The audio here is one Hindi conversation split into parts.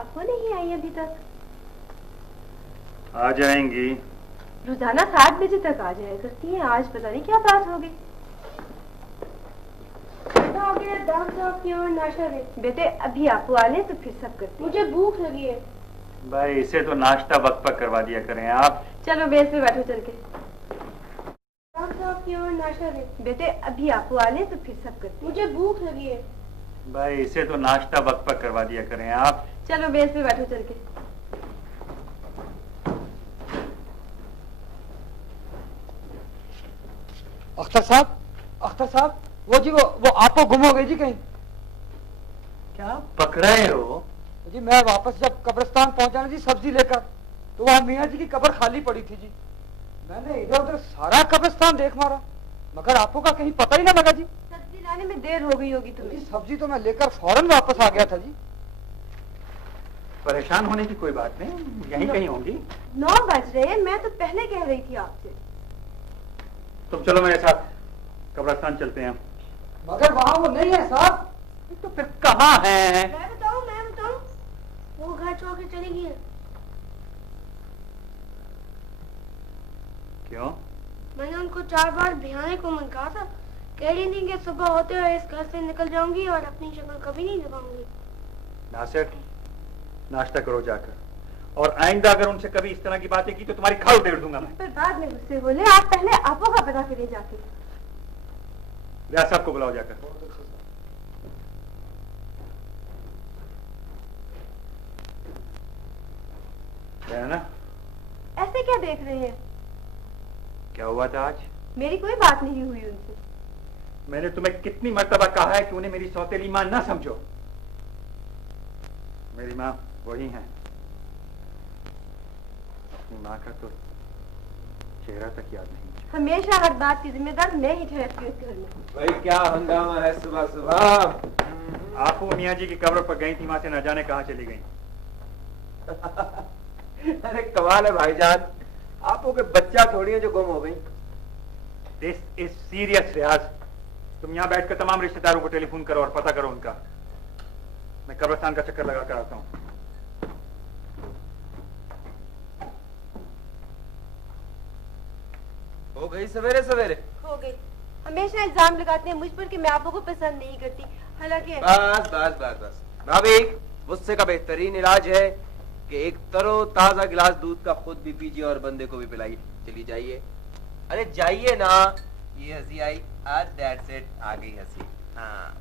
आपको नहीं आई अभी तक? आ जाएंगी। रोजाना 7 बजे तक आ जाया करती हैं, आज पता नहीं क्या बात हो गई। क्यों नाश्ता दे बेटे, अभी आपको आ ले तो फिर सब करते। मुझे भूख लगी है। भाई इसे तो नाश्ता वक्त पर करवा दिया करें आप। चलो बेंच पे बैठो चल के। क्यों नाश्ता दे बेटे, अभी आपको आ ले तो फिर सब करते। मुझे भूख लगी है। भाई इसे तो नाश्ता वक्त पर करवा दिया करें आप। चलो बेंच पे बैठो चल के। अख्तर साहब, वो आपको गुम हो गई जी कहीं? क्या पकड़े हो? जी मैं वापस जब कब्रिस्तान पहुंचा ना जी सब्जी लेकर, तो वहाँ मियाँ जी की कब्र खाली पड़ी थी जी। मैंने इधर उधर सारा कब्रिस्तान देख मारा, मगर आपको का कहीं पता ही ना लगा जी। सब्जी लाने में देर हो गई होगी तुम्हें। सब्जी तो मैं लेकर फौरन वापस आ गया था जी। परेशान होने की कोई बात नहीं, यहीं कहीं होंगी। 9 बज रहे हैं, मैं तो पहले कह रही थी आपसे। तुम चलो मेरे साथ, कब्रिस्तान चलते हैं। मगर वहाँ वो नहीं है साहब। तो फिर कहाँ है? मैं बताऊं, वो घर छोड़ के चली गई है। क्यों? मैंने उनको 4 बार भियाने को मन कहा था, कह रही थी कि सुबह होते हुए इस घर से निकल जाऊंगी और अपनी शक्ल कभी नहीं दिखाऊंगी। नासिर, नाश्ता करो जाकर, और आइंदा अगर उनसे कभी इस तरह की बातें की तो तुम्हारी खाल उधेड़ दूंगा मैं। पर बाद में गुस्से हो ले, आप पहले आपो का पता करिए जाके। रियाज साहब को बुलाओ जाकर। ना ऐसे क्या देख रहे हैं? क्या हुआ था आज? मेरी कोई बात नहीं हुई उनसे। मैंने तुम्हें कितनी मर्तबा कहा है कि उन्हें मेरी सौतेली मां ना समझो। मेरी मां वही है। अपनी मां का तो चेहरा तक याद नहीं मुझे। हमेशा हर बात की जिम्मेदार मैं ही ठहरती हूँ इस घर में। भाई क्या हंगामा है सुबह सुबह। आप वो मियाँ जी की कब्र पर गई थी, वहां से न जाने कहाँ चली गई। अरे कमाल है भाईजान, आपको के बच्चा थोड़ी है जो गुम हो गई। दिस इज सीरियस रियाज। तुम यहाँ बैठकर तमाम रिश्तेदारों को टेलीफोन करो और पता करो उनका। मैं कब्रिस्तान का चक्कर लगा कर आता हूँ। हो गई सवेरे सवेरे? हो गई। हमेशा इल्जाम लगाते हैं मुझ पर कि मैं आपको को पसंद नहीं करती, हालांकि बस भाभी, गुस्से का बेहतरीन इलाज है कि एक तरो ताजा गिलास दूध का खुद भी पीजिए और बंदे को भी पिलाइए। चली जाइए, अरे जाइए ना। ये हंसी आई आज, दैट्स इट, आ गई हंसी। हाँ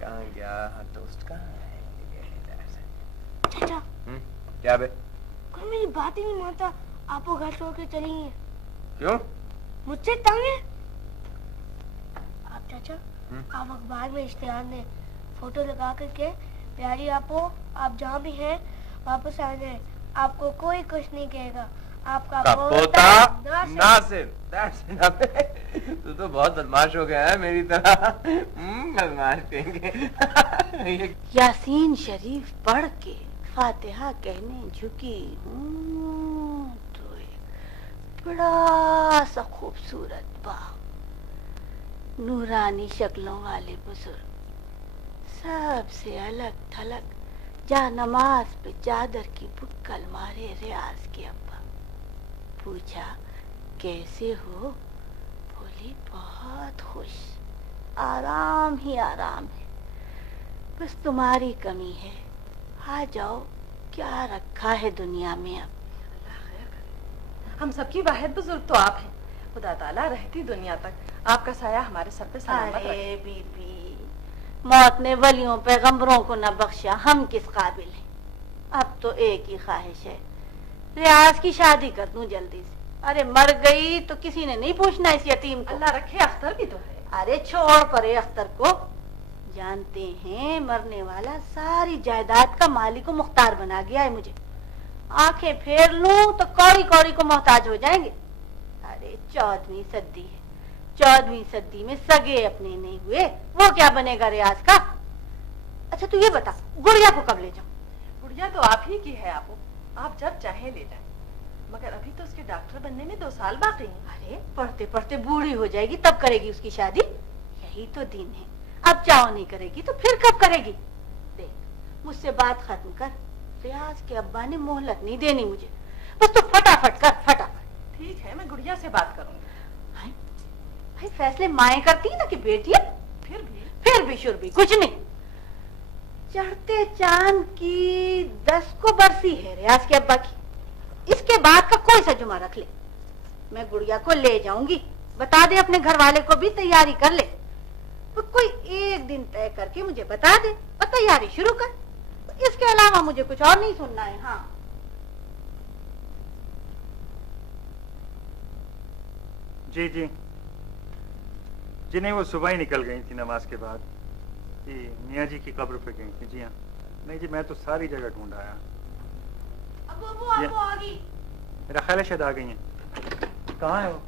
कहाँ गया? हाँ टोस्ट कहाँ है? चाचा क्या बे? कोई मेरी बात ही नहीं मानता, आपको घर छोड़ के चली गई। क्यों? मुझसे तंग है आप चाचा। आप अखबार में इश्तेहार में फोटो लगा करके, प्यारी आपो आप जहाँ भी हैं वापस आ जाए, आपको कोई कुछ नहीं कहेगा। आपका पोता नासिर। तू तो बहुत बदमाश हो गया है मेरी तरह। बदमाश कहेंगे। यासीन शरीफ पढ़ के फातिहा कहने झुकी हूँ तो एक बड़ा सा खूबसूरत बाप, नूरानी शक्लों वाले बुजुर्ग, सबसे अलग थलग जा नमाज पे चादर की बुक्कल मारे रियाज के अब्बा। पूछा कैसे हो? बोली बहुत खुश, आराम ही आराम है, बस तुम्हारी कमी है, आ जाओ, क्या रखा है दुनिया में अब। हम सबकी वाहिद बुजुर्ग तो आप हैं, खुदा ताला रहती दुनिया तक आपका साया हमारे सर पे सलामत रखे। अरे बीबी, मौत ने वलियों पैगंबरों को न बख्शा, हम किस काबिल हैं। अब तो एक ही ख्वाहिश है, रियाज की शादी कर दूं जल्दी से। अरे मर गई तो किसी ने नहीं पूछना इस यतीम को। अल्लाह रखे, अख्तर भी तो है। अरे छोड़ परे अख्तर को, जानते हैं मरने वाला सारी जायदाद का मालिक को मुख्तार बना गया है मुझे। आंखें फेर लूं तो कौड़ी कौड़ी को मोहताज हो जाएंगे। अरे 14वीं सदी है, 14वीं सदी में सगे अपने नहीं हुए, वो क्या बनेगा रियाज का। अच्छा तू ये बता, गुड़िया को कब ले जाऊं? गुड़िया तो आप ही की है आपको, आप जब चाहे ले जाए, मगर अभी तो उसके डॉक्टर बनने में 2 साल बाकी हैं। अरे पढ़ते पढ़ते बूढ़ी हो जाएगी तब करेगी उसकी शादी, यही तो दिन है। अब चाहो नहीं करेगी तो फिर कब करेगी? देख मुझसे बात खत्म कर। रियाज के अब्बा ने मोहलत नहीं देनी मुझे, बस तू फटाफट कर, फटाफट। ठीक है, मैं गुड़िया से बात करूंगी। भाई फैसले माए करती है ना कि बेटियां, फिर भी शुर भी कुछ नहीं। चढ़ते चांद की 10 को बरसी है रियाज के अब्बा की, इसके बाद का कोई सा जुमा रख ले। मैं गुड़िया को ले जाऊंगी, बता दे अपने घर वाले को भी तैयारी कर ले। तो कोई एक दिन तय करके मुझे बता दे और तैयारी शुरू कर। इसके अलावा मुझे कुछ और नहीं सुनना है। हाँ जी जी जी, नहीं वो सुबह ही निकल गई थी नमाज के बाद। जी मियाँ जी की कब्र पे गई थी। जी हाँ, नहीं जी मैं तो सारी जगह ढूंढ आया। अब आ गई। मेरा ख्याल है शायद आ गई हैं। कहाँ है वो?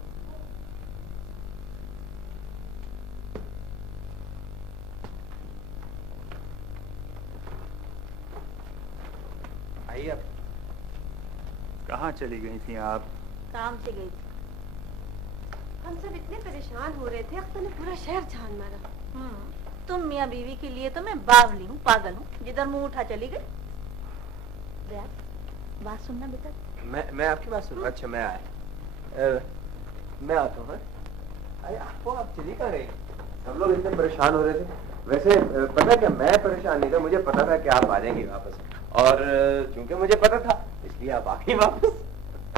आइए आप। कहाँ चली गई थी आप? काम से गई थी। हम सब इतने परेशान हो रहे थे, अख्तर ने पूरा शहर छान मारा। तुम मियाँ बीवी के लिए तो मैं बावली हूँ, पागल हूँ, जिधर मुंह उठा चली गई। बात सुनना बेटा। मैं आपकी बात सुन। अच्छा मैं आया, मैं आता हूँ। अरे आप चली कहाँ गई? सब लोग इतने परेशान हो रहे थे। वैसे पता क्या, मैं परेशान नहीं था, मुझे पता था कि आप आ जाएंगे वापस, और क्योंकि मुझे पता था इसलिए आप आ गई वापस।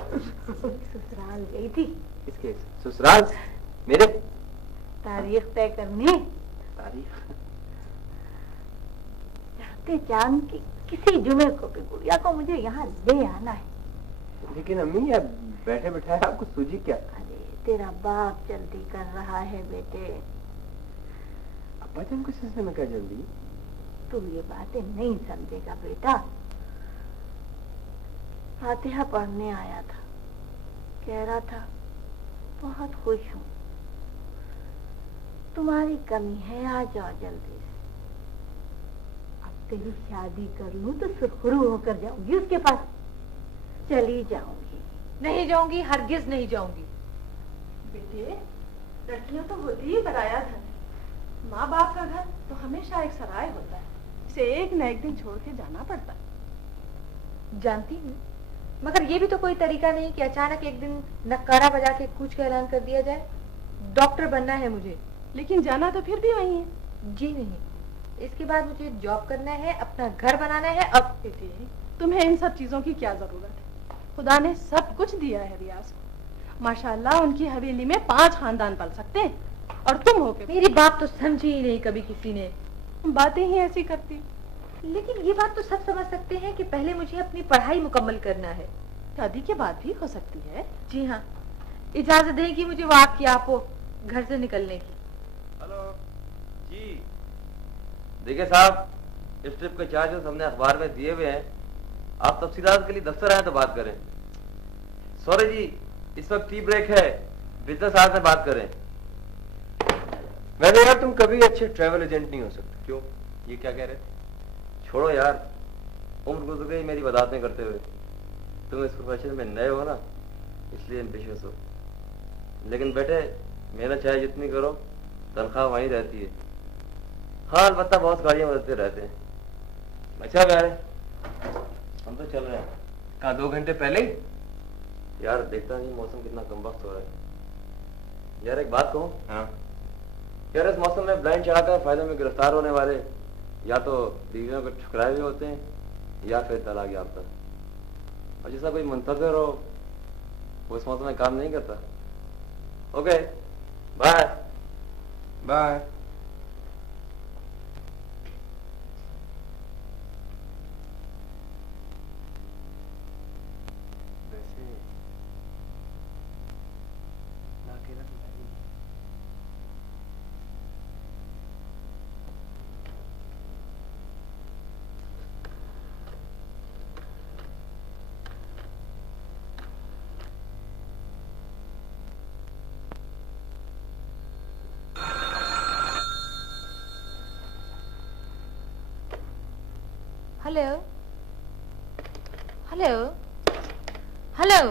ससुराल गई थी। किसके ससुराल? मेरे? तारीख तय करने। तारीख? चढ़ते चांद की किसी जुमे को भी गुड़िया को मुझे यहाँ ले आना है। लेकिन अम्मी आप बैठे बैठाए आपको सूझी क्या? अरे तेरा बाप जल्दी कर रहा है बेटे। अब्बा जान को सिलसिले में क्या जल्दी? तू ये बातें नहीं समझेगा बेटा। फातिहा पढ़ने आया था, कह रहा था बहुत खुश हूँ, तुम्हारी कमी है, आ जाओ जल्दी से। अब तेरी शादी कर लूं तो सुरखरू होकर जाऊंगी उसके पास। चली जाऊंगी। नहीं जाऊंगी, हरगिज नहीं जाऊंगी। बेटे, लड़कियां तो होती ही पराया धन। माँ बाप का घर तो हमेशा एक सराय होता है, इसे एक न एक दिन छोड़ के जाना पड़ता है। जानती हूँ, मगर ये भी तो कोई तरीका नहीं कि अचानक एक दिन नक्कारा बजा के कूच का ऐलान कर दिया जाए। डॉक्टर बनना है मुझे। लेकिन जाना तो फिर भी वही है। जी नहीं, इसके बाद मुझे जॉब करना है, अपना घर बनाना है। अब बेटे, तुम्हें इन सब चीजों की क्या जरूरत है? खुदा ने सब कुछ दिया है रियाज को। माशाल्लाह उनकी हवेली में 5 खानदान पल सकते हैं, और तुम हो के मेरी बात तो समझी ही नहीं कभी किसी ने। बातें ही ऐसी करती। लेकिन ये बात तो सब समझ सकते हैं कि पहले मुझे अपनी पढ़ाई मुकम्मल करना है। शादी के बाद भी हो सकती है। जी हाँ, इजाजत देगी मुझे वो आपकी आपो घर से निकलने की। हेलो जी, देखिए साहब, इस ट्रिप के चार्जेस हमने अखबार में दिए हुए हैं। आप तफसीलात के लिए दफ्तर आए तो बात करें। सॉरी जी, इस वक्त टी ब्रेक है, बिजनेस आवर्स में बात करें। मैंने यार तुम कभी अच्छे ट्रैवल एजेंट नहीं हो सकते। क्यों, ये क्या कह रहे थे? छोड़ो यार, उम्र गुजर गई मेरी वदातें करते हुए। तुम इस प्रोफेशन में नए हो ना, इसलिए एम्बिशियस हो। लेकिन बेटे, मेहनत चाहे जितनी करो, तनख्वाह वहीं रहती है। हाँ अलबत्ता बहुत गाड़ियां बदलते रहते हैं। अच्छा गए, हम तो चल रहे हैं। कहाँ 2 घंटे पहले ही? यार देखता नहीं मौसम कितना कमबख्त हो रहा है। यार एक बात कहूँ? हाँ यार, इस मौसम में ब्लाइंड चढ़ाकर फायदे में गिरफ्तार होने वाले या तो बीवियों को ठुकराए हुए होते हैं या फिर तलाक याफ्ता। और जैसा कोई मुंतजर हो वो इस मौसम में काम नहीं करता। Okay bye bye. Hello hello hello,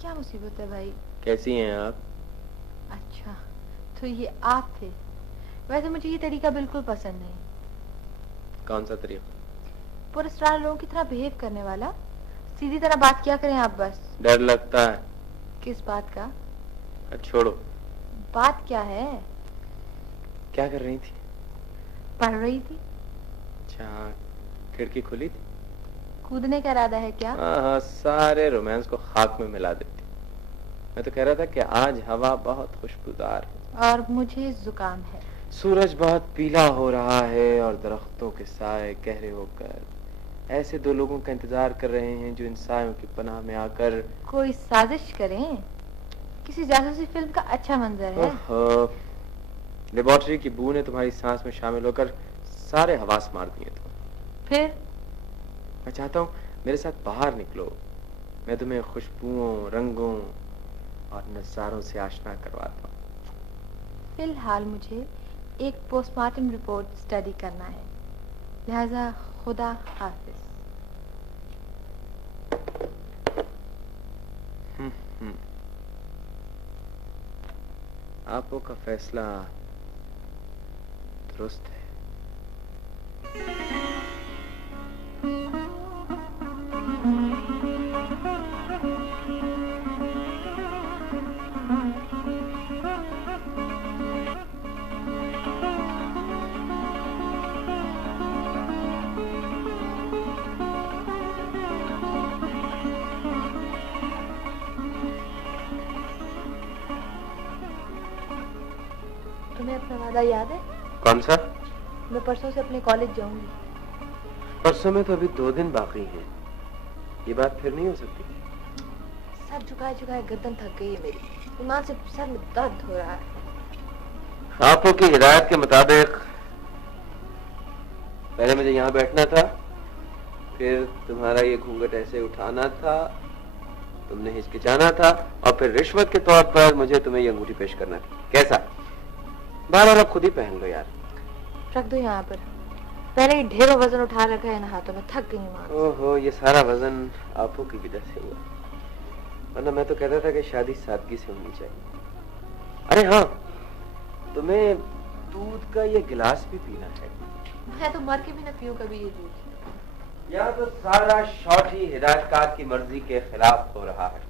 क्या मुसीबत है भाई? कैसी हैं आप? अच्छा, तो ये आप थे। वैसे मुझे ये तरीका बिल्कुल पसंद नहीं। कौन सा तरीका? सुपर स्टार लोगों की तरह बिहेव करने वाला। सीधी तरह बात किया करें आप बस। डर लगता है। किस बात का? छोड़ो। बात क्या है? क्या कर रही थी? पढ़ रही थी। अच्छा, खिड़की खुली थी? कूदने का इरादा है क्या? हाँ, सारे रोमांस को खाक में मिला देती। मैं तो कह रहा था कि आज हवा बहुत खुशबूदार है और मुझे जुकाम है। सूरज बहुत पीला हो रहा है और दरख्तों के साए गहरे होकर ऐसे दो लोगों का इंतजार कर रहे हैं जो इन सायों की पनाह में आकर कोई साजिश करें। किसी जासूसी फिल्म का अच्छा मंजर है। लेबोरेटरी की बू ने तुम्हारी सांस में शामिल होकर सारे हवास मार दिए। तुम फिर मैं चाहता हूँ मेरे साथ बाहर निकलो। मैं तुम्हें खुशबुओं, रंगों और नजारों से आशना करवाता हूँ। फिलहाल मुझे एक पोस्टमार्टम रिपोर्ट स्टडी करना है, लिहाजा खुदा हाफिज। आपो का फैसला दुरुस्त है। तुम्हें अपना वादा याद है? कौन सा? मैं परसों से अपने कॉलेज जाऊंगी। परसों में तो अभी 2 दिन बाकी हैं। ये बात फिर नहीं हो सकती। सर झुकाए झुकाए गर्दन थक गई है मेरी। ईमान से सर में दर्द हो रहा है। आपो की हिदायत के मुताबिक पहले मुझे यहाँ बैठना था, फिर तुम्हारा ये घूंघट ऐसे उठाना था, तुमने हिचकिचाना था और फिर रिश्वत के तौर पर मुझे तुम्हें ये अंगूठी पेश करना थी। कैसा? बार अब खुद ही पहन लो यार। रख दो यहाँ पर। पहले ही ढेरों वजन उठा रखा है ना हाथों में, थक गई हूँ। ओहो, ये सारा वजन आपो की वजह से हुआ, वरना मैं तो कहता था कि शादी सादगी से होनी चाहिए। अरे हाँ, तुम्हें दूध का ये गिलास भी पीना है। मैं तो मर के भी ना पीऊं कभी ये दूध। यहाँ तो सारा शॉट ही हिदायतकार की मर्जी के खिलाफ हो रहा है।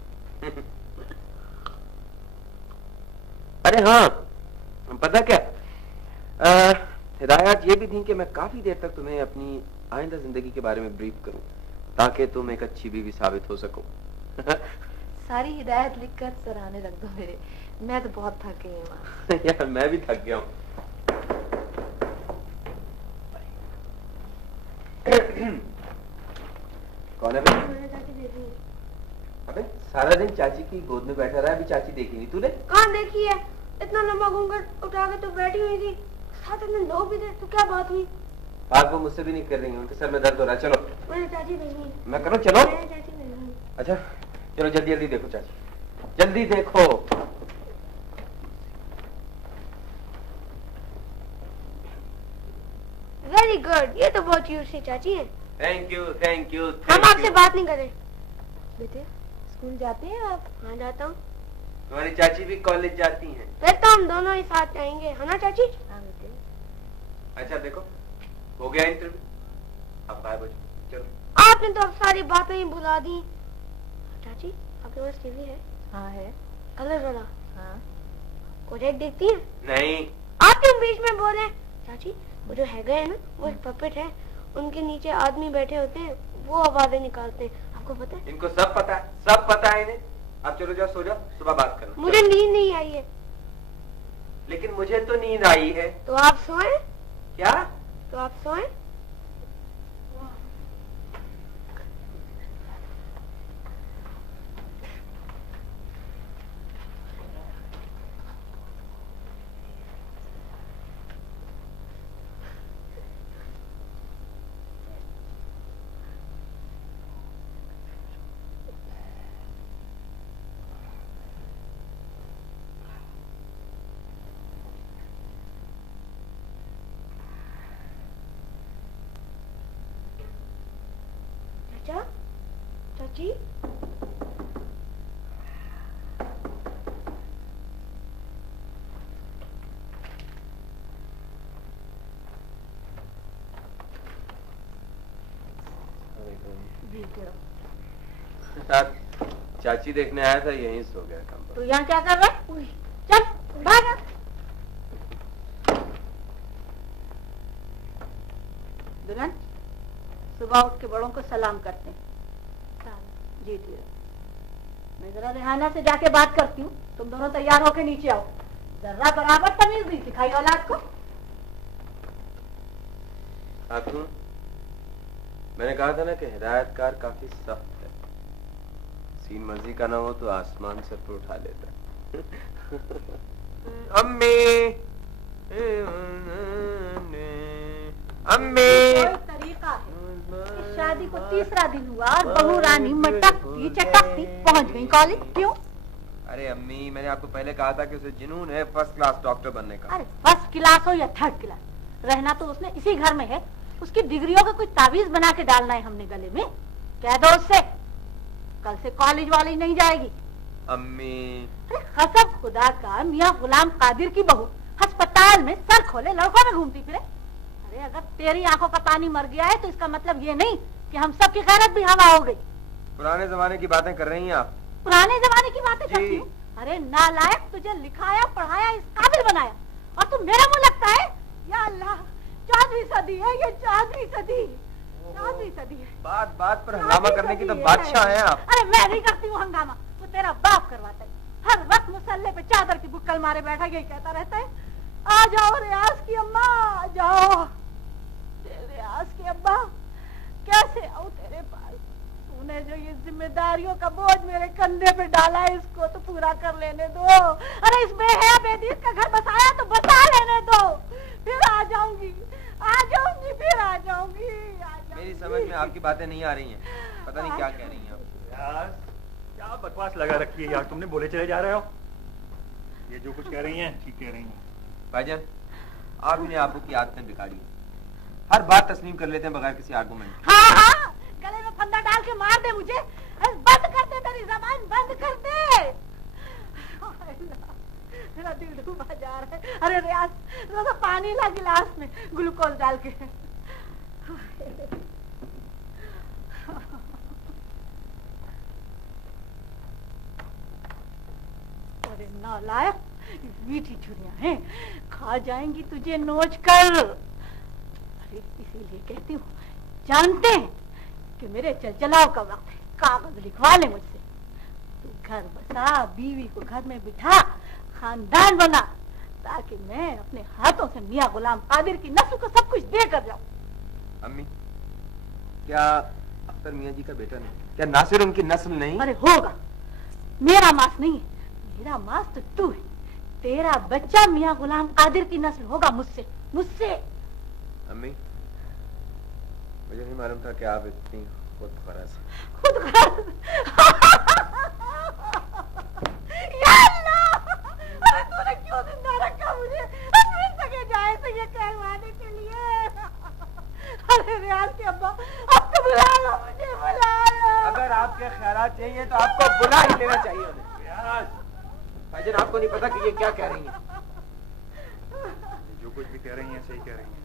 अरे हाँ, पता क्या, हिदायत ये भी थी कि मैं काफी देर तक तुम्हें अपनी आइंदा जिंदगी के बारे में ब्रीफ करूं, ताकि तुम एक अच्छी बीवी साबित हो सको। सारी हिदायत लिखकर सराहने रख दो मेरे। मैं तो बहुत थक गई हूँ। यार मैं भी थक गया हूँ। कौन है भाई? अबे सारा दिन चाची की गोद में बैठा रहा है, अभी चाची देखी नहीं तूने? कहाँ देखी है? इतना लंबा घूंघट उठा के तो बैठी हुई थी, साथ में लोग भी थे, तो क्या बात हुई? बात वो मुझसे भी नहीं कर रही है, उनके सर में दर्द हो रहा है। चलो मैंने चाची भेजी। मैं करूँ? चलो मैंने चाची भेजी। अच्छा चलो, जल्दी जल्दी देखो चाची, जल्दी देखो। वेरी गुड, ये तो बहुत यूज सी चाची है। Thank you thank you. हम आपसे बात नहीं करें। बेटे स्कूल जाते हैं आप? हाँ जाता हूँ। तुम्हारी चाची भी कॉलेज जाती हैं? फिर तो हम दोनों ही साथ जाएंगे, है ना चाची? हाँ बेटे। अच्छा देखो, हो गया इंटरव्यू, अब गायब हो जाओ। चलो। आपने तो अब सारी बातें ही भुला दी। चाची आपके पास टीवी है? हाँ है। कलर वाला? हाँ। कोजेक देखती है? नहीं। आप क्यों बीच में बोले? चाची वो जो हैगा है ना, वो एक पपेट है, उनके नीचे आदमी बैठे होते हैं, वो आवाजें निकालते हैं, आपको पता है? इनको सब पता है, सब पता है इन्हें। अब चलो जाओ, सो जाओ, सुबह बात करना। मुझे नींद नहीं आई है। लेकिन मुझे तो नींद आई है। तो आप सोएं? क्या? तो आप सोएं? चाचा, चाची, चाची देखने आया था, यहीं सो गया तो कम। यहाँ क्या कर रहा है? चल भाग। दुल्हन, सुबह उठ के बड़ों को सलाम करते हैं। जी जी, मैं जरा रेहाना से जाके बात करती हूँ, तुम दोनों तैयार होके नीचे आओ। जरा बराबर तमीज नहीं सिखाई औलाद को। खातून, मैंने कहा था ना कि हिदायतकार काफी सख्त है, सीन मर्जी का ना हो तो आसमान से पर उठा लेता है। अम्मी, अम्मी। कोई तरीका है? इस शादी को तीसरा दिन हुआ और बहू रानी मटकती चटकती पहुंच गई कॉलेज। क्यों? अरे अम्मी, मैंने आपको पहले कहा था कि उसे जुनून है फर्स्ट क्लास डॉक्टर बनने का। अरे फर्स्ट क्लास हो या थर्ड क्लास, रहना तो उसने इसी घर में है। उसकी डिग्रियों का कोई ताबीज बना के डालना है हमने गले में। कह दो उससे कल से कॉलेज वाली नहीं जाएगी। अम्मी, अरे कसम खुदा का, मियाँ गुलाम कादिर की बहू अस्पताल में सर खोले लड़कों में घूमती फिरे। अरे अगर तेरी आंखों का पानी मर गया है तो इसका मतलब ये नहीं कि हम सब की खैरत भी हवा हो गई। पुराने जमाने की बातें कर रही हैं आप। पुराने जमाने की बातें करती हूँ? अरे नालायक, तुझे लिखाया पढ़ाया इस काबिल बनाया और तू मेरा मुंह लगता है। या अल्लाह, 14वीं सदी है ये, 14वीं सदी, 14वीं सदी है। बात बात पर हंगामा करने की तो बादशाह हैं आप। अरे मैं नहीं करती हूँ हंगामा, तो तेरा बाप करवाता है। हर वक्त मुसल्ले पे चादर की बुक्कल मारे बैठा यही कहता रहता है, आ जाओ रियाज की अम्मा, आ जाओ। रियाज की अम्मा, कैसे आऊं तेरे पास? तूने जो ये जिम्मेदारियों का बोझ मेरे कंधे पे डाला है, इसको तो पूरा कर लेने दो। अरे इस बेहया बेदीस का घर बसाया तो बसा लेने दो, फिर आ जाऊंगी, फिर आ जाऊंगी। मेरी समझ में आपकी बातें नहीं आ रही हैं, पता नहीं क्या कह रही हैं आप। यार क्या बकवास लगा रखी है यार तुमने, बोले चले जा रहे हो। ये जो कुछ कह रही हैं ठीक कह रही हैं। भाईजान, आप ही ने आपको की आदतें बिगाड़ी, हर बात तस्लीम कर लेते हैं बगैर किसी आर्गुमेंट। हाँ हाँ, गले में फंदा डाल के मार दे मुझे। अरे बंद कर दे, मेरी जबान बंद कर दे। मेरा दिल डूबा जा रहा है। अरे रियाज, थोड़ा पानी ला गिलास में, ग्लूकोज डाल के। अरे नालायक, मीठी चुड़ियां हैं, खा जाएंगी तुझे नोच कर। अरे इसीलिए कहती हूँ, जानते हैं कि मेरे चलचलाव का वक्त है, कागज लिखवा ले मुझसे। तू घर बसा, बीवी को घर में बिठा, खानदान बना, ताकि मैं अपने हाथों से मियाँ गुलाम कादिर की नस्ल को सब कुछ दे कर जाऊं। अम्मी, क्या अख्तर मियाँ जी का बेटा नहीं, क्या नासिर उनकी नस्ल नहीं? अरे होगा, मेरा मास नहीं है, मेरा मास तो तू है। तेरा बच्चा मियाँ गुलाम कादिर की नस्ल होगा मुझसे, मुझसे। अम्मी, मुझे नहीं मालूम था कि आप इतनी खुद गरज हैं। खुद गरज? या अल्लाह, अरे तूने क्यों जिंदा रखा मुझे अपने सगे जाए से ये कहवाने के लिए? अरे रियाज के अब्बा, अब तो बुला लो मुझे, बुला लो। अगर आपके ख्यालात चाहिए तो आपको बुला ही लेना चाहिए उन्हें। भाईजान, आपको नहीं पता कि ये क्या कह रही हैं? जो कुछ भी कह रही हैं सही कह रही हैं।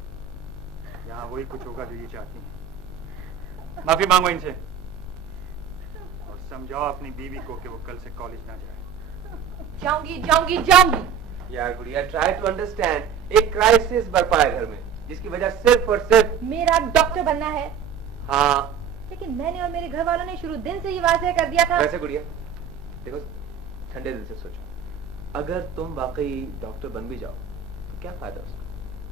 यहाँ वही कुछ होगा जो ये चाहती हैं। माफी मांगो इनसे और समझाओ अपनी बीवी को कि वो कल से कॉलेज ना जाए। जाऊंगी जाऊंगी जाऊंगी। यार गुड़िया, ट्राई टू अंडरस्टैंड, एक क्राइसिस बरपा है घर में, जिसकी वजह सिर्फ और सिर्फ मेरा डॉक्टर बनना है। हाँ, लेकिन मैंने और मेरे घर वालों ने शुरू दिन से ही वाज़ेह कर दिया था। वैसे गुड़िया देखो, ठंडे दिल से सोचो, अगर तुम वाकई डॉक्टर बन भी जाओ तो क्या फायदा उसका?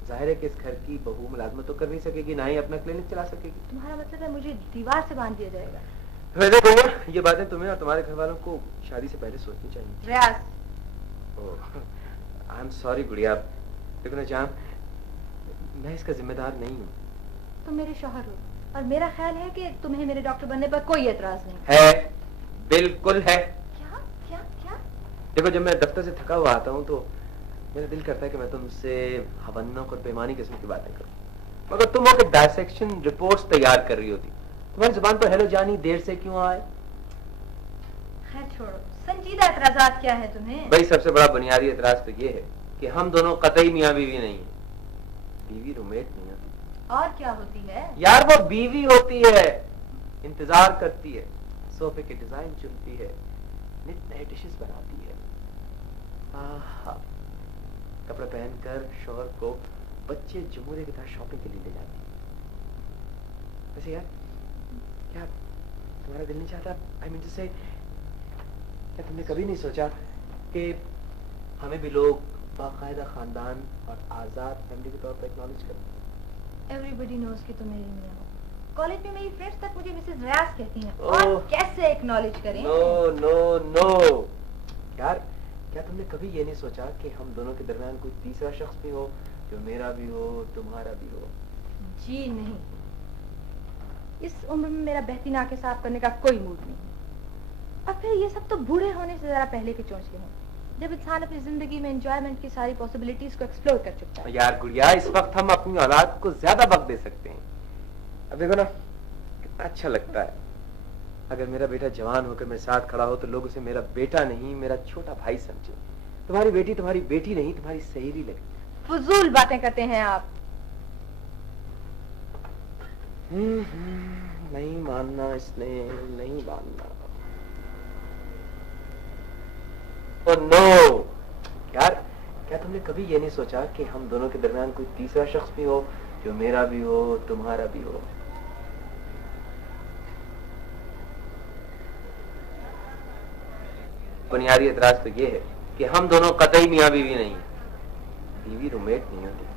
जाहिर है कि इस घर की बहू मुलाजमत तो कर नहीं सकेगी, ना ही अपना क्लिनिक चला सकेगी। तुम्हारा मतलब है मुझे दीवार से बांध दिया जाएगा? वैसे गुड़िया, ये बातें तुम्हें और तुम्हारे घर वालों को शादी से पहले सोचनी चाहिए। रियाज, आई एम सॉरी गुड़िया, देखो ना जान, मैं इसका जिम्मेदार नहीं हूँ। तुम मेरे शौहर हो और मेरा ख्याल है कि तुम्हें मेरे डॉक्टर बनने पर कोई एतराज नहीं है, बिल्कुल है। क्या क्या क्या? देखो, जब मैं दफ्तर से थका हुआ आता हूँ तो मेरा दिल करता है कि मैं तुमसे हवन्नक और बेमानी किस्म की बातें करूँ, मगर तुम वक्त डायसेक्शन रिपोर्ट्स तैयार कर रही होती। तुम्हारी जुबान पर हेलो जानी देर से क्यों आए? खैर छोड़ो, संजीदा एतराजात क्या है तुम्हें? भाई, सबसे बड़ा बुनियादी एतराज तो ये है कि हम दोनों कतई मियाँ बीवी नहीं है, बीवी रूममेट नहीं है। और क्या होती है? यार वो बीवी होती है, इंतजार करती है, सोफे के डिजाइन चुनती है, नित नए डिशेस बनाती है। आहा, कपड़े पहनकर शौहर को बच्चे जमूरे की तरह शॉपिंग के लिए ले जाती है। वैसे यार, क्या तुम्हारा दिल नहीं चाहता, आई मीन टू से, क्या तुमने कभी नहीं सोचा कि हमें भी लोग बाकायदा खानदान और आजाद फैमिली के तौर पर एक्नॉलेज करें? एवरीबडी नोज कि तुम मेरी मियां हो। कॉलेज में मेरी फ्रेंड्स तक मुझे मिसेस रियाज कहती हैं। ओह। और कैसे एक्नॉलेज करें? नो नो नो यार, क्या तुमने कभी ये नहीं सोचा कि हम दोनों के दरमियान कोई तीसरा शख्स भी हो, जो मेरा भी हो, तुम्हारा भी हो? जी नहीं, इस उम्र में मेरा बहती नाके साफ करने का कोई मूड नहीं। अब फिर ये सब तो बूढ़े होने से जरा पहले के चोंचले हैं, जब इंसान अपनी जिंदगी में एंजॉयमेंट की सारी पॉसिबिलिटीज को एक्सप्लोर कर चुका है। यार गुड़िया, इस वक्त हम अपनी औलाद को ज्यादा वक्त दे सकते हैं। अब देखो ना, कितना अच्छा लगता है अगर मेरा बेटा जवान होकर मेरे साथ खड़ा हो तो लोग उसे मेरा बेटा नहीं, मेरा छोटा भाई समझे। तुम्हारी बेटी तुम्हारी बेटी नहीं, तुम्हारी सहेली लगे। फजूल बातें करते हैं आप। नहीं मानना इसने, नहीं मानना। ओह नो यार, क्या तुमने कभी ये नहीं सोचा कि हम दोनों के दरमियान कोई तीसरा शख्स भी हो, जो मेरा भी हो, तुम्हारा भी हो? बुनियादी एतराज तो ये है कि हम दोनों कतई मियां बीवी नहीं, बीवी रूममेट नहीं होती।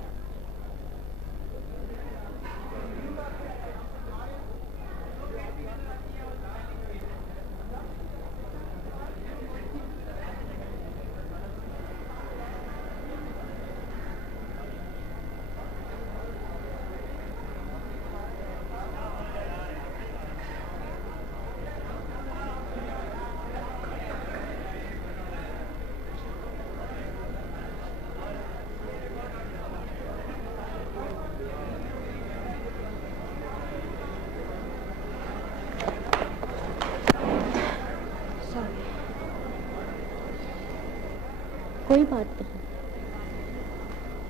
कोई बात नहीं।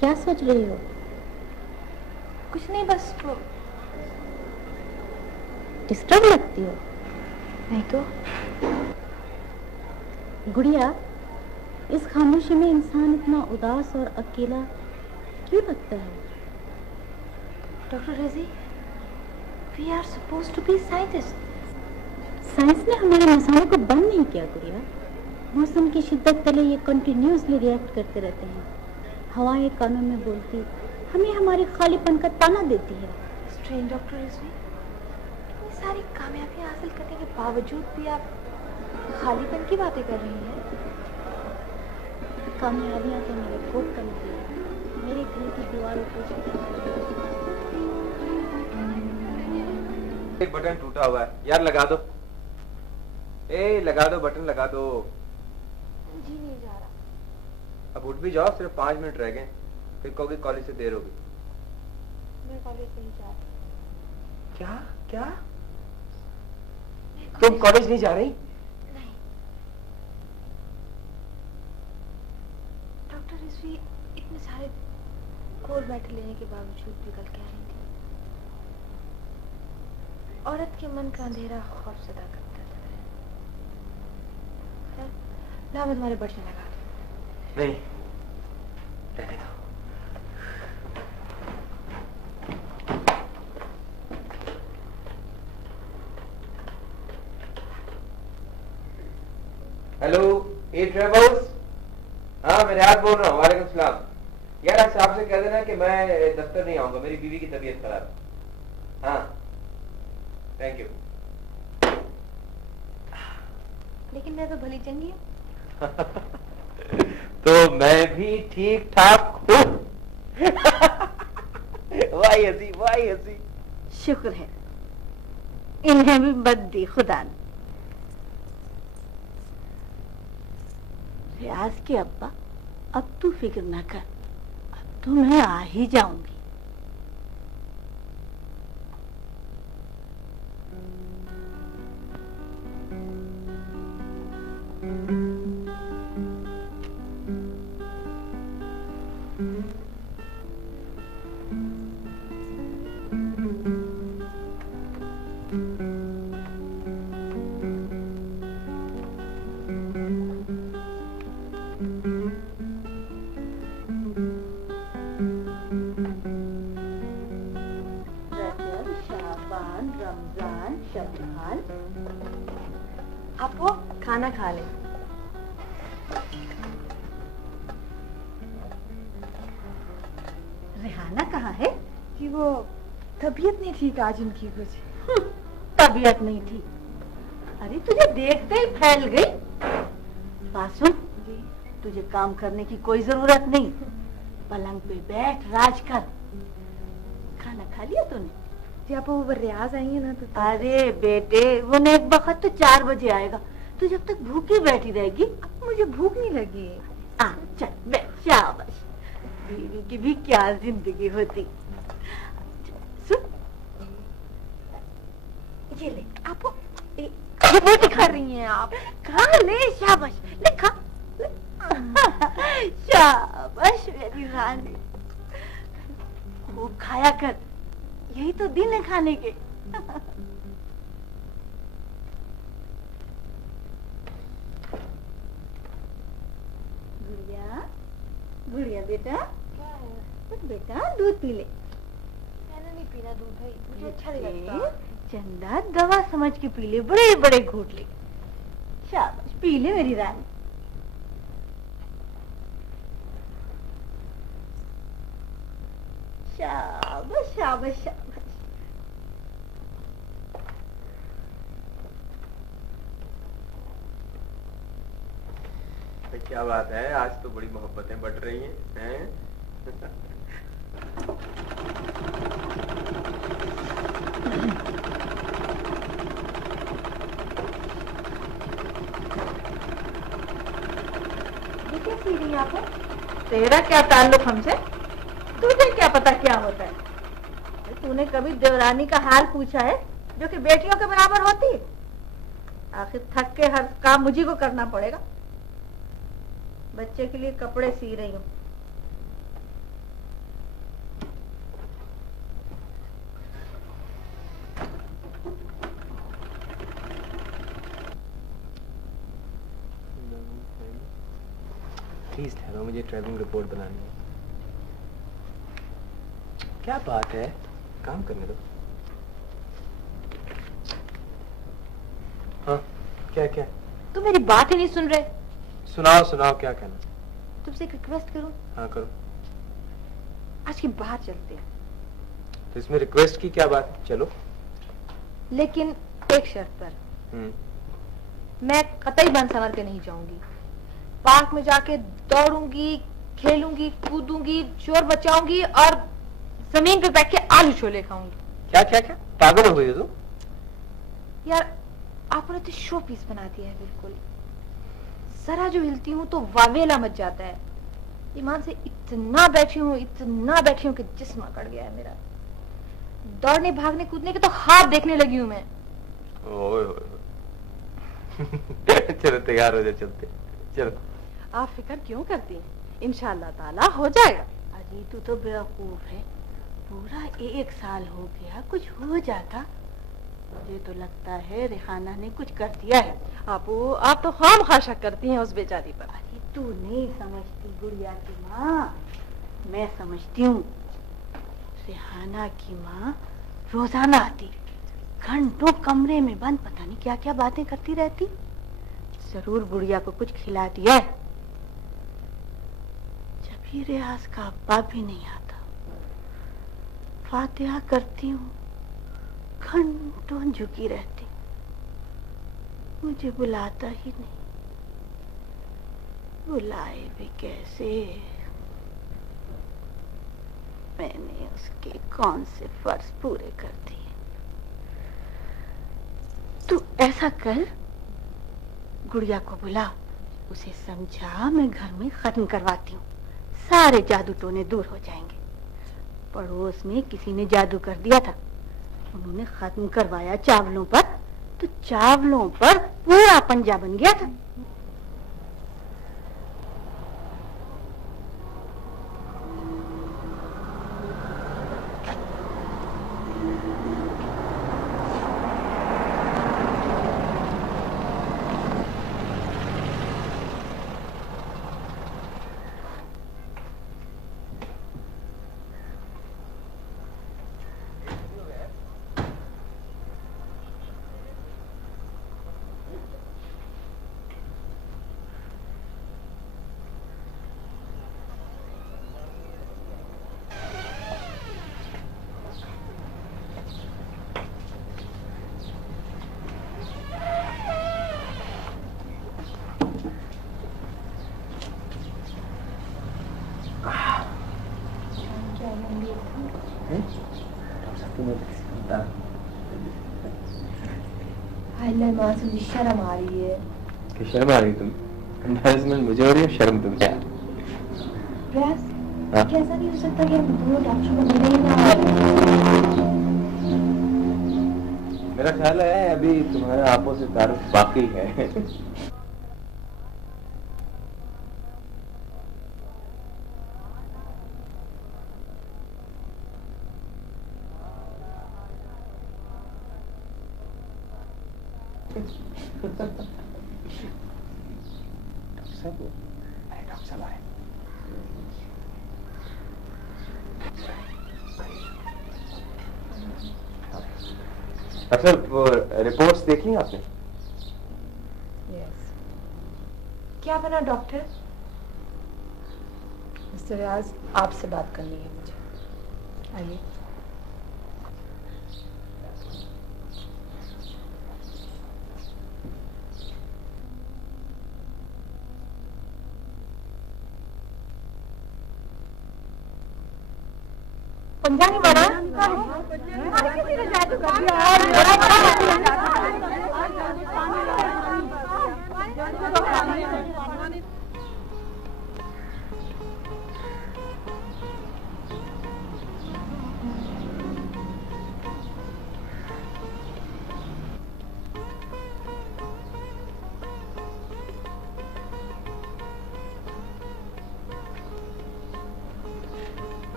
क्या सोच रही हो? कुछ नहीं, बस वो डिस्टर्ब लगती हो? नहीं तो। गुड़िया, इस खामोशी में इंसान इतना उदास और अकेला क्यों लगता है? Doctor Razi, we are supposed to be scientist. Science ने हमारे मसालों को बंद नहीं किया गुड़िया। मौसम की शिद्दत तले ये कंटिन्यूसली रिएक्ट करते रहते हैं। हवाएं कानों में बोलती हमें हमारे खालीपन का ताना देती है। स्ट्रेंज डॉक्टर रजी, इतनी सारी कामयाबी हासिल करने के बावजूद भी आप खालीपन की बातें कर रही हैं। कामयाबियां तो मेरे कोट कर दी है, मेरे घर की दीवारों पर। एक बटन टूटा हुआ है यार, लगा दो। ए लगा दो, बटन लगा दो। जी नहीं जा रहा। अब उठ भी जाओ, सिर्फ 5 मिनट रह गए, फिर कहोगे कॉलेज से देर होगी। मैं कॉलेज नहीं जा रही। क्या क्या? तुम कॉलेज नहीं जा रही? नहीं डॉक्टर रजी, इतने सारे कोर मेडल लेने के बावजूद भी कल कह रही थी, औरत के मन का अंधेरा खौफजदा करता है। ला मैं तुम्हारे बटन लगा दूं। नहीं, रहने दो। हेलो, ए ट्रेवल्स। हाँ, मैं रियाज बोल रहा हूँ। वालेकुम सलाम। यार आज साहब से कह देना कि मैं दफ्तर नहीं आऊंगा, मेरी बीवी की तबीयत खराब है। हाँ, थैंक यू। लेकिन मैं तो भली चंगी हूँ। तो मैं भी ठीक ठाक हूँ। वाही हंसी, वाही हंसी। शुक्र है, इन्हें भी बद दी खुदा ने। रियाज के अब्बा, अब तू फिक्र न कर, अब तो मैं आ ही जाऊंगी। खाना खा ले। रेहाना कहाँ है? कि वो तबीयत नहीं ठीक आज उनकी कुछ। तबीयत नहीं थी? अरे तुझे देखते ही फैल गई। बात सुन, तुझे काम करने की कोई जरूरत नहीं, पलंग पे बैठ राज कर। खाना खा लिया तूने? जी आप वो रियाज आएंगे ना तो अरे बेटे, वो नेक वक्त तो 4 बजे आएगा, तू जब तक भूखी बैठी रहेगी। अब मुझे भूख नहीं लगी। चल बैठ, शाबाश। बीवी की भी क्या जिंदगी होती। सुन, ये ले। आप ये रोटी खा रही हैं आप? खा ले, शाबाश, ले खा ले। शाबाश मेरी रानी, खूब खाया कर, यही तो दिन है खाने के। गुड़िया, गुड़िया बेटा, बेटा दूध पी ले। मैंने नहीं पीना दूध भाई, मुझे अच्छा नहीं लगता। चंदा, दवा समझ के पी ले, बड़े बड़े घूंट ले। शाबाश, पी ले मेरी रानी। शाबाश शाबाश शाबाश। क्या बात है, आज तो बड़ी मोहब्बतें बढ़ रही हैं? क्या सी रही आप? तेरा क्या ताल्लुक हमसे? तुझे क्या पता क्या होता है? तूने कभी देवरानी का हाल पूछा है जो कि बेटियों के बराबर होती है? आखिर थक के हर काम मुझी को करना पड़ेगा। बच्चे के लिए कपड़े सी रही हूँ। प्लीज ठहरो, मुझे ट्रैवलिंग रिपोर्ट बनानी है। क्या बात है, काम करने दो। हाँ, क्या क्या? तुम मेरी बात ही नहीं सुन रहे। सुनाओ सुनाओ, क्या कहना? तुमसे एक रिक्वेस्ट करूं? हाँ करो। आज की बाहर चलते हैं। तो इसमें रिक्वेस्ट की क्या बात है? चलो। लेकिन एक शर्त पर। मैं कतई बन संवर के नहीं जाऊंगी। पार्क में जाके दौड़ूंगी, खेलूंगी, कूदूंगी, शोर बचाऊंगी और जमीन पे बैठ के आलू छोले खाऊंगी। क्या क्या क्या, पागल हो गई हो तुम? यार आपने तो शो पीस बना दिया है बिल्कुल। जरा जो हिलती हूँ तो वावेला मच जाता है। ईमान से इतना बैठी हूँ कि जिस्म अकड़ गया है मेरा। दौड़ने भागने कूदने के तो हाथ देखने लगी हूँ मैं। ओए चलो तैयार हो जाए, चलते। चलो। आप फिक्र क्यों करती हैं? इंशाअल्लाह ताला हो जाएगा। अरे तू तो बेवकूफ है, पूरा 1 साल हो गया, कुछ हो जाता। मुझे तो लगता है रेहाना ने कुछ कर दिया है। आप तो खामखा शक करती हैं उस बेचारी पर। अरे तू नहीं समझती गुड़िया की माँ, मैं समझती हूँ। रेहाना की माँ रोजाना आती, घंटों कमरे में बंद पता नहीं क्या क्या बातें करती रहती। जरूर गुड़िया को कुछ खिला दिया है। जब ही रियाज का अब्बा भी नहीं आता, फातिहा करती हूँ, घंटों झुकी रहती, मुझे बुलाता ही नहीं। बुलाए भी कैसे? मैंने उसके कौन से फर्ज पूरे कर दिए? तू ऐसा कर, गुड़िया को बुला, उसे समझा मैं घर में खत्म करवाती हूँ, सारे जादू टोने दूर हो जाएंगे। पड़ोस में किसी ने जादू कर दिया था, उन्होंने खत्म करवाया चावलों पर, तो चावलों पर पूरा पंजा बन गया था। मासूम जी शर्म आ रही है। कि शर्म आ रही तुम? एम्बैरेसमेंट मुझे हो रही है, शर्म तुम्हें? प्रयास हाँ? कैसा नहीं हो सकता कि हम दोनों डॉक्टर को मिले ही ना। मेरा ख्याल है अभी तुम्हारे आंखों से तारुफ बाकी है। डॉक्टर वो रिपोर्ट्स देख ली आपने? यस। क्या बना डॉक्टर? मिस्टर रियाज, आपसे बात करनी है मुझे। आइए। पंजाबी बना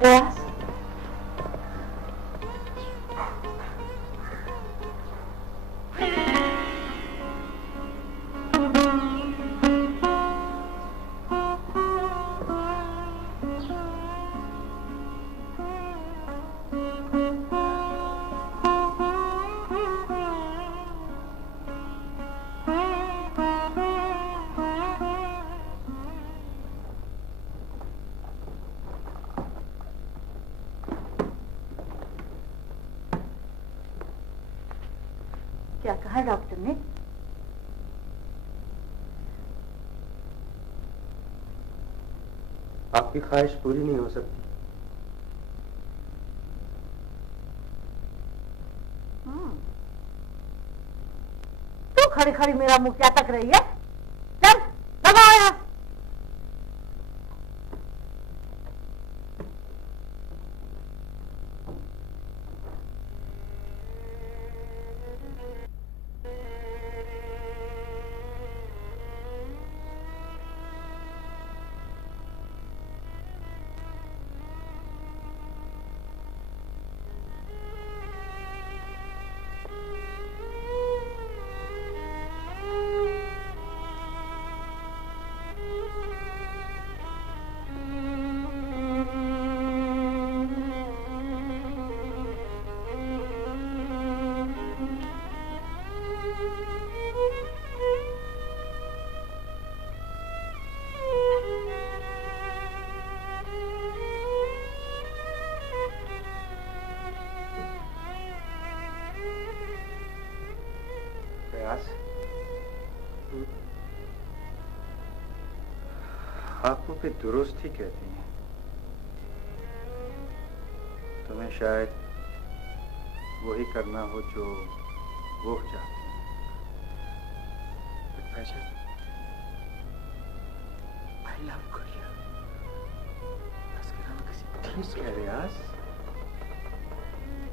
प्रयास क्या कहा डॉक्टर ने? आपकी ख्वाहिश पूरी नहीं हो सकती। तू खड़ी खड़ी मेरा मुंह क्या तक रही है? चल लगाओ यहाँ। आपको भी दुरुस्त ही कहती हैं। तुम्हें शायद वही करना हो जो वो चाहती हैं। I love Korea। इसके अलावा किसी ठीक है रियाज,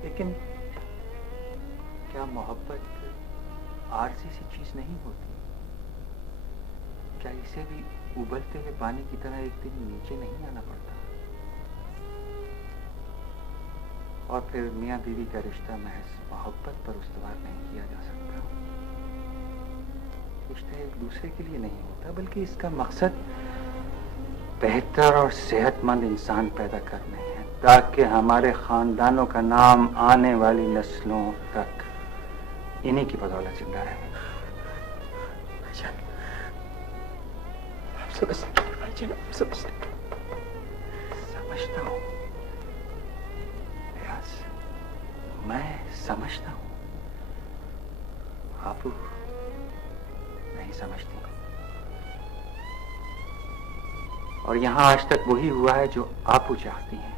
लेकिन क्या मोहब्बत आरसी सी चीज नहीं होती? क्या इसे भी उबलते हुए पानी की तरह एक दिन नीचे नहीं आना पड़ता? और फिर मियाँ बीवी का रिश्ता महज मोहब्बत पर उस्तवार नहीं किया जा सकता। रिश्ता एक दूसरे के लिए नहीं होता, बल्कि इसका मकसद बेहतर और सेहतमंद इंसान पैदा करने हैं, ताकि हमारे खानदानों का नाम आने वाली नस्लों तक इन्हीं की बदौलत जिंदा रहे। समझता हूँ रियाज, मैं समझता हूँ। आप नहीं समझती। और यहाँ आज तक वही हुआ है जो आप चाहती हैं।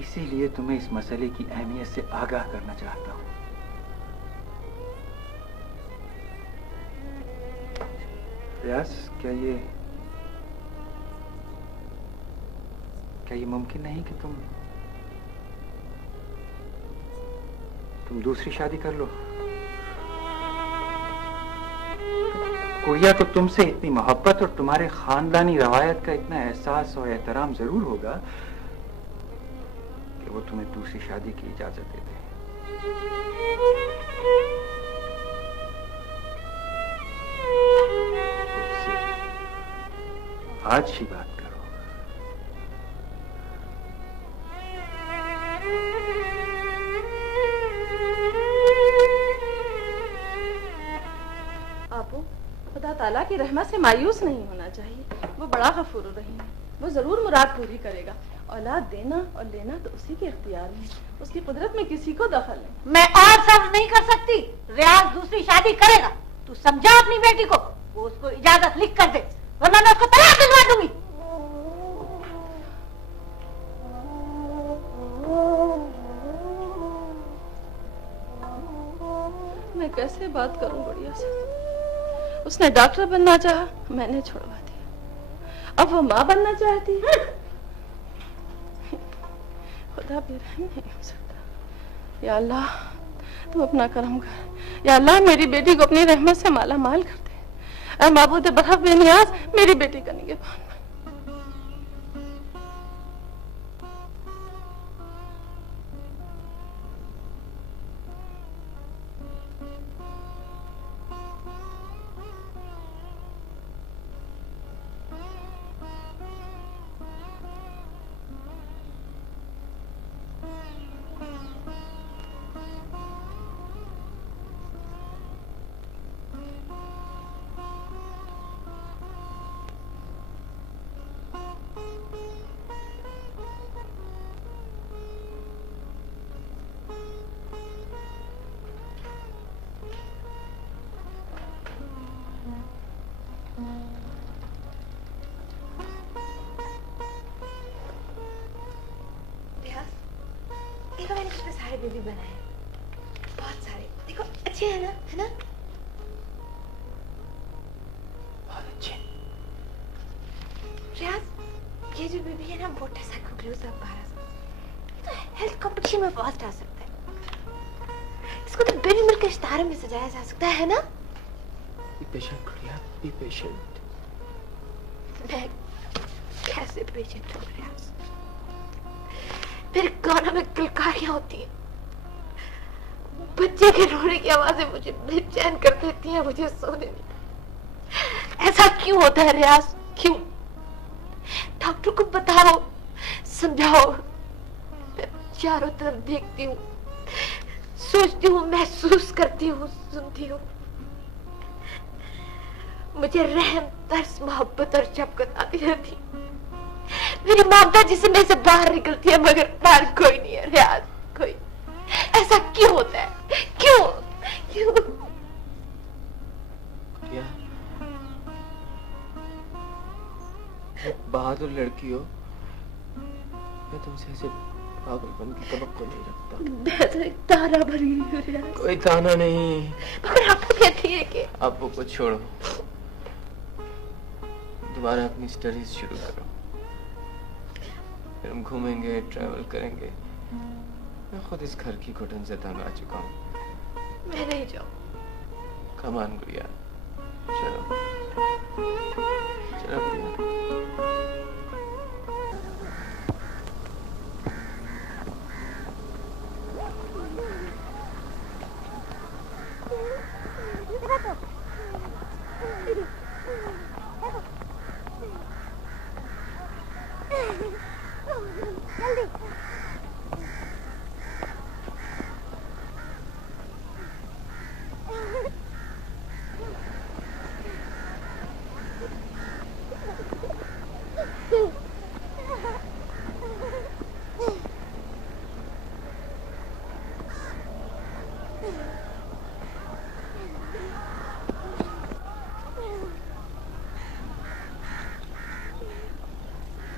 इसीलिए तुम्हें इस मसले की अहमियत से आगाह करना चाहता हूं। रियाज, क्या ये मुमकिन नहीं कि तुम दूसरी शादी कर लो? गुड़िया को तुमसे इतनी मोहब्बत और तुम्हारे खानदानी रवायत का इतना एहसास और एहतराम जरूर होगा कि वो तुम्हें दूसरी शादी की इजाजत दे दे। आज ही बात करो। आपू, खुदा ताला की रहमत से मायूस नहीं होना चाहिए। वो बड़ा गफूर रहीम है, वो जरूर मुराद पूरी करेगा। औलाद देना और लेना तो उसी के इख्तियार में, उसकी कुदरत में किसी को दखल नहीं। मैं और सब्र नहीं कर सकती। रियाज दूसरी शादी करेगा, तू समझा अपनी बेटी को। वो उसको इजाजत लिख कर दे, वरना मैं उसको तलाक दिलवा दूंगी। मैं कैसे बात करूं गुड़िया से? उसने डॉक्टर बनना चाहा, मैंने छुड़वा दिया। अब वो माँ बनना चाहती है। खुदा बेरहम नहीं हो सकता। या अल्लाह, तू अपना करम कर। या अल्लाह, मेरी बेटी को अपनी रहमत से माला माल कर दे। ऐ माबूद बरहक बेनियाज, मेरी बेटी का निगहबान। देखो मैंने कितने सारे बेबी बनाए, बहुत सारे। देखो अच्छे हैं ना, है ना? बहुत अच्छे। रियाज, ये जो बेबी है ना, मोटा सा खुबरू सा 12 तो हेल्थ कंपटीशन में फर्स्ट आ सकता है। इसको तो बेबी मिल्क के इश्तारे में सजाया जा सकता है ना? Be patient, गुड़िया, be patient। मैं कैसे पेशेंट हूँ रियाज? मेरे कानों में किलकारियां होती हैं, बच्चे के रोने की आवाजें मुझे बेचैन कर देती हैं, मुझे सोने नहीं। ऐसा क्यों होता है रियाज? क्यों? डॉक्टर को बताओ, समझाओ। मैं चारों तरफ देखती हूँ, सोचती हूँ, महसूस करती हूँ, सुनती हूँ। मुझे रहम, तरस, मोहब्बत और शफकत आती रहती। मेरी ममता जिस्म से बाहर निकलती है, मगर प्यार कोई नहीं है रियाज, कोई। ऐसा क्यों होता है? क्यों? क्यों? गुड़िया, एक बहादुर लड़की हो, मैं तुमसे ऐसे पागलपन की तवक्को नहीं रखता। मैं तो एक ताना भरी हूँ रियाज। कोई ताना नहीं। मगर आपको कहती है कि अब वो कुछ छोड़ो, दोबारा अपनी स्टडीज शुरू करो। फिर हम घूमेंगे, ट्रैवल करेंगे। मैं खुद इस घर की घुटन से तंग आ चुका हूँ। मैं नहीं जाऊँ। कम ऑन गुड़िया, चलो चलो गुड़िया।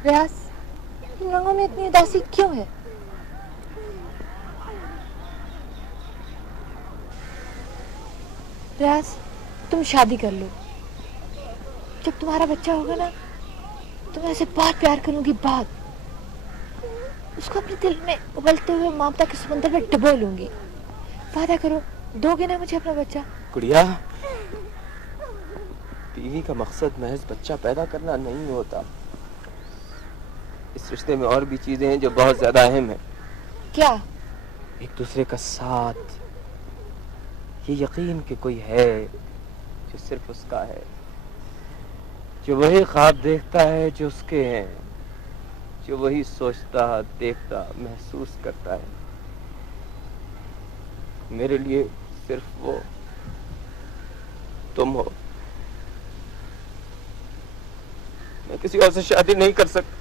रियाज, इन रंगों में इतनी उदासी क्यों है? रियाज, तुम शादी कर लो। जब तुम्हारा बच्चा होगा ना, तो मैं उसे बहुत प्यार करूंगी, बहुत। उसको अपने दिल में उबलते हुए ममता के समंदर में डुबो लूंगी। वादा करो, दोगे ना मुझे अपना बच्चा? गुड़िया, बीवी का मकसद महज बच्चा पैदा करना नहीं होता। इस रिश्ते में और भी चीजें हैं जो बहुत ज्यादा अहम है। क्या? एक दूसरे का साथ, ये यकीन कि कोई है जो सिर्फ उसका है, जो वही ख्वाब देखता है जो उसके हैं, जो वही सोचता, देखता, महसूस करता है। मेरे लिए सिर्फ वो तुम हो। मैं किसी और से शादी नहीं कर सकता।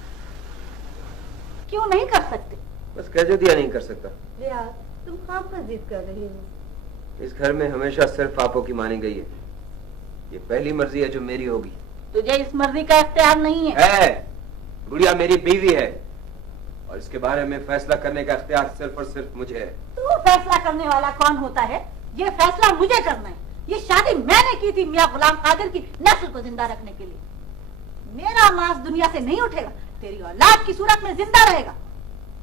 क्यों नहीं कर सकते? बस कह जो दिया नहीं कर सकता। रियाज, तुम खाम पर जिद कर रही हो। इस घर में हमेशा सिर्फ आपो की मानी गई है। ये पहली मर्जी है जो मेरी होगी। तुझे इस मर्जी का इख्तियार नहीं है। गुड़िया मेरी बीवी है और इसके बारे में फैसला करने का इख्तियार सिर्फ और सिर्फ मुझे है। तू फैसला करने वाला कौन होता है? ये फैसला मुझे करना है। ये शादी मैंने की थी मियां गुलाम कादिर की नस्ल को जिंदा रखने के लिए। मेरा मांस दुनिया से नहीं उठेगा, तेरी औलाद की सूरत में जिंदा रहेगा।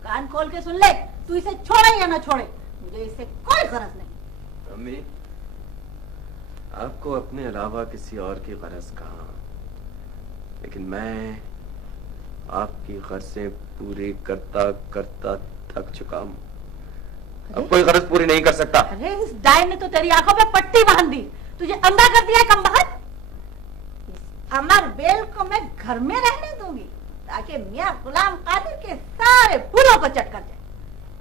कान खोल के सुन ले, तू इसे छोड़े या ना छोड़े, मुझे इससे कोई गरज नहीं। अम्मी, आपको अपने अलावा किसी और की गरज कहाँ, लेकिन मैं आपकी गरजें पूरी करता करता थक चुका हूँ। अब कोई गरज पूरी नहीं कर सकता। अरे इस डाय ने तो तेरी आंखों पे पट्टी बांध दी, तुझे अंधा कर दिया है कमबख्त। इस अमर बेल को मैं घर में रहने दूंगी ताकि मियां गुलाम कादिर के सारे फूलों को चट कर जाए।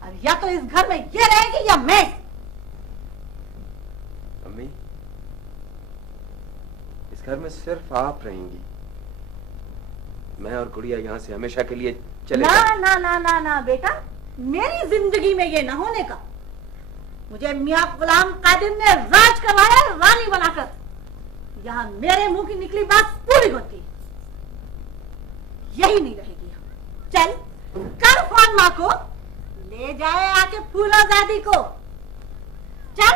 अब या तो इस घर में ये रहेगी या मैं। अम्मी, इस घर में सिर्फ आप रहेंगी। मैं और गुड़िया यहाँ से हमेशा के लिए चले ना ना ना ना ना बेटा, मेरी जिंदगी में ये ना होने का। मुझे मियां गुलाम कादिर ने राज करवाया रानी बनाकर। यहाँ मेरे मुंह की निकली बात पूरी होती है। यही नहीं रहेगी। चल कर फोन माँ को, ले जाए आके फूलोजादी को। चल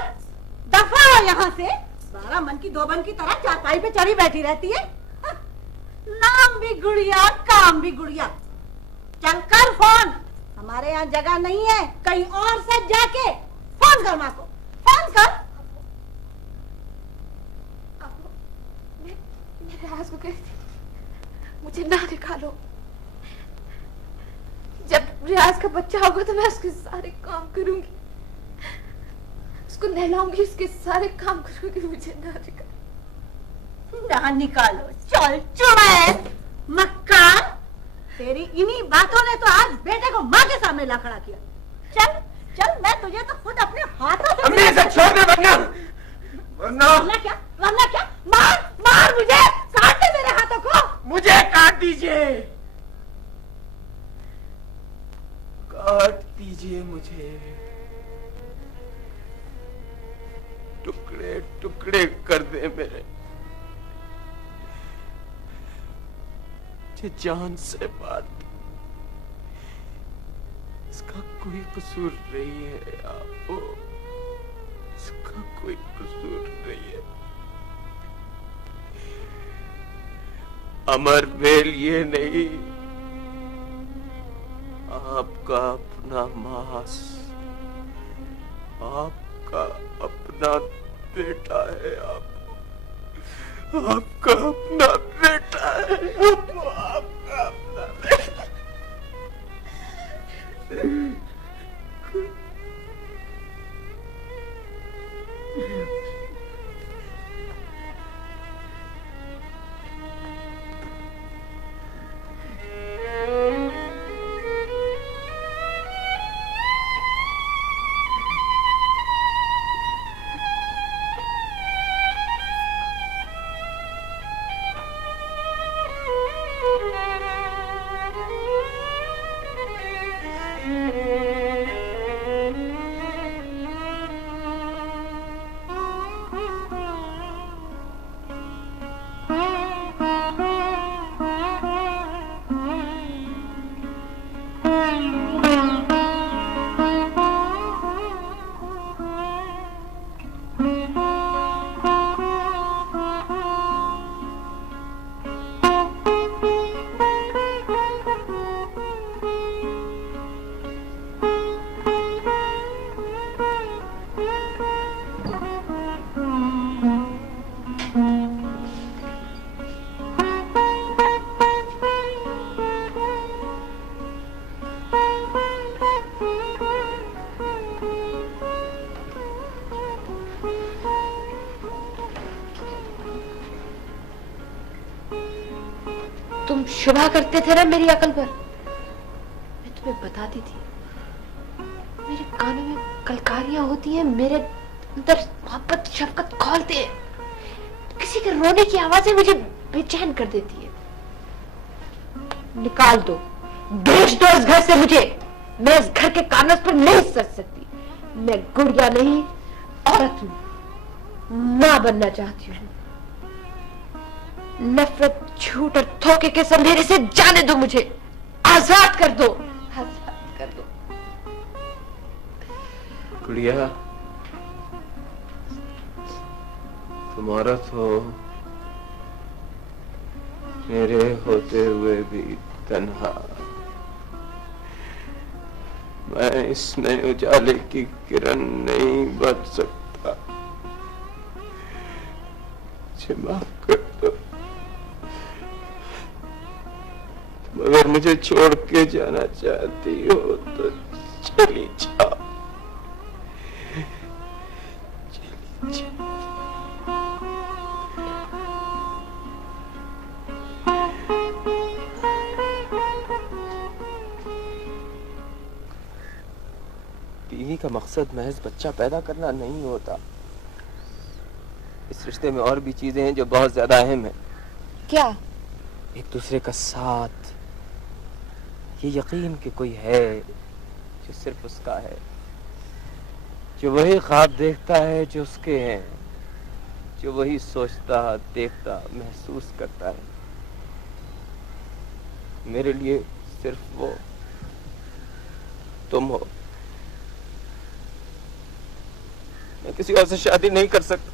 दफा हो यहाँ से। 12 मन की 2 बन की तरह चारपाई पे चढ़ी बैठी रहती है। नाम भी गुड़िया, काम भी गुड़िया। चल कर फोन, हमारे यहाँ जगह नहीं है, कहीं और से जाके फोन कर माँ को, फोन कर। मैं रियाज को कहती, मुझे ना निकालो। जब रियाज का बच्चा होगा तो मैं उसके सारे काम करूंगी, उसको नहलाऊंगी, उसके सारे काम करूंगी। मुझे ना निकालो। ना निकालो, चल चुड़ैल मक्कार। तेरी इन्हीं बातों ने तो आज बेटे को माँ के सामने ला खड़ा किया। चल चल, मैं तुझे तो खुद अपने हाथों से अम्मी, इसे छोड़ दे वरना वरना क्या? वरना क्या? मार मार मुझे, काट दे मेरे हाथों को। मुझे काट दीजिए, काट दीजिए मुझे, टुकड़े टुकड़े कर दे मेरे, मुझे जान से मार दे। इसका कोई कसूर नहीं है आपको, इसका कोई कसूर नहीं है। अमर बेल ये नहीं, आपका अपना मांस, आपका अपना बेटा है। आपका अपना बेटा है। आपका अपना बेटा। तुम शुभा करते थे ना मेरी अकल पर। मैं तुम्हें बताती थी, मेरे कानों में कलकारियां होती हैं, मेरे अंदर मोहब्बत शफकत खौलते हैं। किसी के रोने की आवाजें मुझे बेचैन कर देती है। निकाल दो, भेज दो इस घर से मुझे। मैं इस घर के कानून पर नहीं सच सकती। मैं गुड़िया नहीं, औरत हूं, मां बनना चाहती हूँ। नफरत, झूठ और धोखे के संधेरे से जाने दो मुझे। आजाद कर दो, आजाद कर दो। गुड़िया, तुम औरत हो, मेरे होते हुए भी तन्हा। मैं इसमें उजाले की किरण नहीं बच सकता। मुझे माफ कर दो। तुम अगर मुझे छोड़ के जाना चाहती हो तो चली जाओ, चली जाओ। बीवी का मकसद महज बच्चा पैदा करना नहीं होता। इस रिश्ते में और भी चीजें हैं जो बहुत ज्यादा अहम है। क्या? एक दूसरे का साथ, ये यकीन कि कोई है जो सिर्फ उसका है, जो वही ख्वाब देखता है जो उसके हैं, जो वही सोचता, देखता, महसूस करता है। मेरे लिए सिर्फ वो तुम हो। मैं किसी और से शादी नहीं कर सकता।